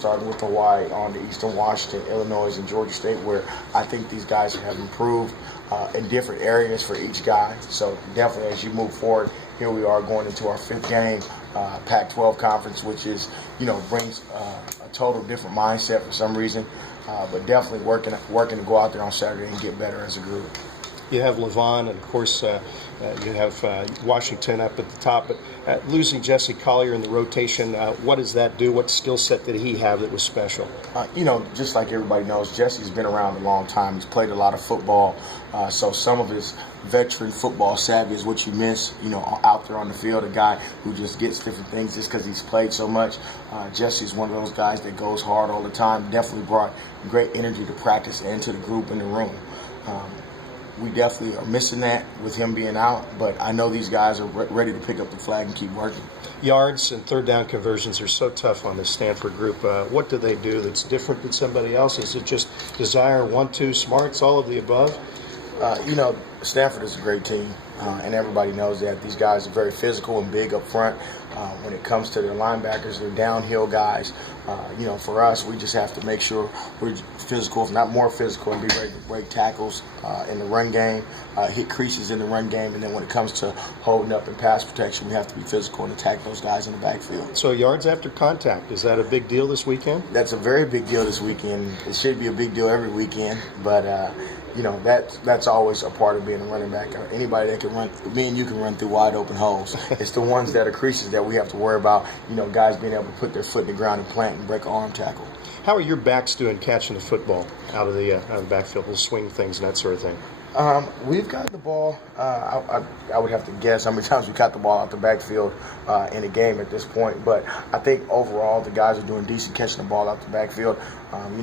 starting with Hawaii on to Eastern Washington, Illinois, and Georgia State, where I think these guys have improved in different areas for each guy. So definitely as you move forward, here we are going into our 5th game, Pac-12 conference, which is, brings a total different mindset for some reason, but definitely working to go out there on Saturday and get better as a group. You have Levon, and of course you have Washington up at the top. But losing Jesse Callier in the rotation, what does that do? What skill set did he have that was special? Just like everybody knows, Jesse's been around a long time. He's played a lot of football, so some of his veteran football savvy is what you miss, out there on the field. A guy who just gets different things just because he's played so much. Jesse's one of those guys that goes hard all the time. Definitely brought great energy to practice and to the group in the room. We definitely are missing that with him being out, but I know these guys are ready to pick up the flag and keep working. Yards and third down conversions are so tough on this Stanford group. What do they do that's different than somebody else? Is it just desire, want to, smarts, all of the above? Stanford is a great team, and everybody knows that. These guys are very physical and big up front. When it comes to their linebackers, they're downhill guys. For us, we just have to make sure we're physical, if not more physical, and be ready to break tackles in the run game, hit creases in the run game, and then when it comes to holding up and pass protection, we have to be physical and attack those guys in the backfield. So yards after contact, is that a big deal this weekend? That's a very big deal this weekend. It should be a big deal every weekend, but that's always a part of being a running back. Anybody that can run, me and you can run through wide open holes. It's the ones that are creases that we have to worry about, guys being able to put their foot in the ground and plant and break an arm tackle. How are your backs doing catching the football out of the backfield, the swing things and that sort of thing? We've got the ball. I would have to guess how many times we got the ball out the backfield in a game at this point. But I think overall the guys are doing decent catching the ball out the backfield.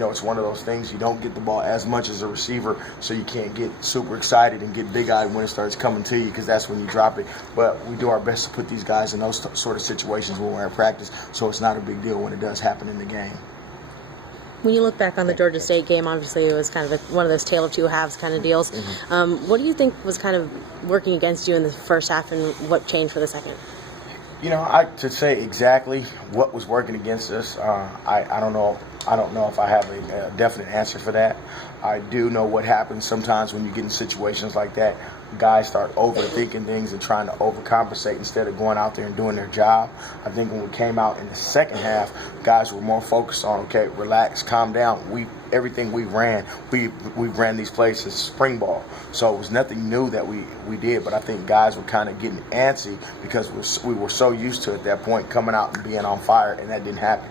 It's one of those things you don't get the ball as much as a receiver, so you can't get super excited and get big-eyed when it starts coming to you, because that's when you drop it. But we do our best to put these guys in those sort of situations when we're at practice, so it's not a big deal when it does happen in the game. When you look back on the Georgia State game, obviously it was kind of one of those tale of two halves kind of deals. Mm-hmm. What do you think was kind of working against you in the first half, and what changed for the second? To say exactly what was working against us, I don't know. I don't know if I have a definite answer for that. I do know what happens sometimes when you get in situations like that. Guys start overthinking things and trying to overcompensate instead of going out there and doing their job. I think when we came out in the second half, guys were more focused on, okay, relax, calm down. Everything we ran these plays as spring ball. So it was nothing new that we did, but I think guys were kind of getting antsy because we were so used to at that point coming out and being on fire, and that didn't happen.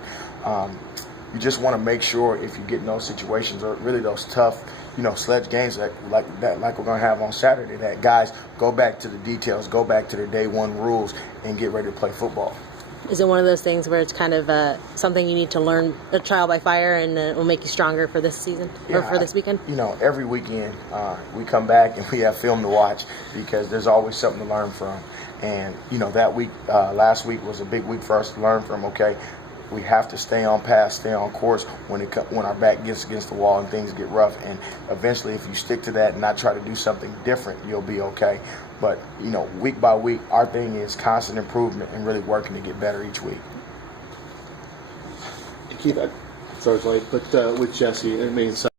You just want to make sure if you get in those situations, or really those tough, sledge games like we're going to have on Saturday, that guys go back to the details, go back to their day one rules, and get ready to play football. Is it one of those things where it's kind of something you need to learn a trial by fire, and it will make you stronger for this season or for this weekend? Every weekend we come back and we have film to watch, because there's always something to learn from. And, that week, last week was a big week for us to learn from, okay? We have to stay on path, stay on course when our back gets against the wall and things get rough. And eventually, if you stick to that and not try to do something different, you'll be okay. But, week by week, our thing is constant improvement and really working to get better each week. Keith, sorry, but with Jesse, it means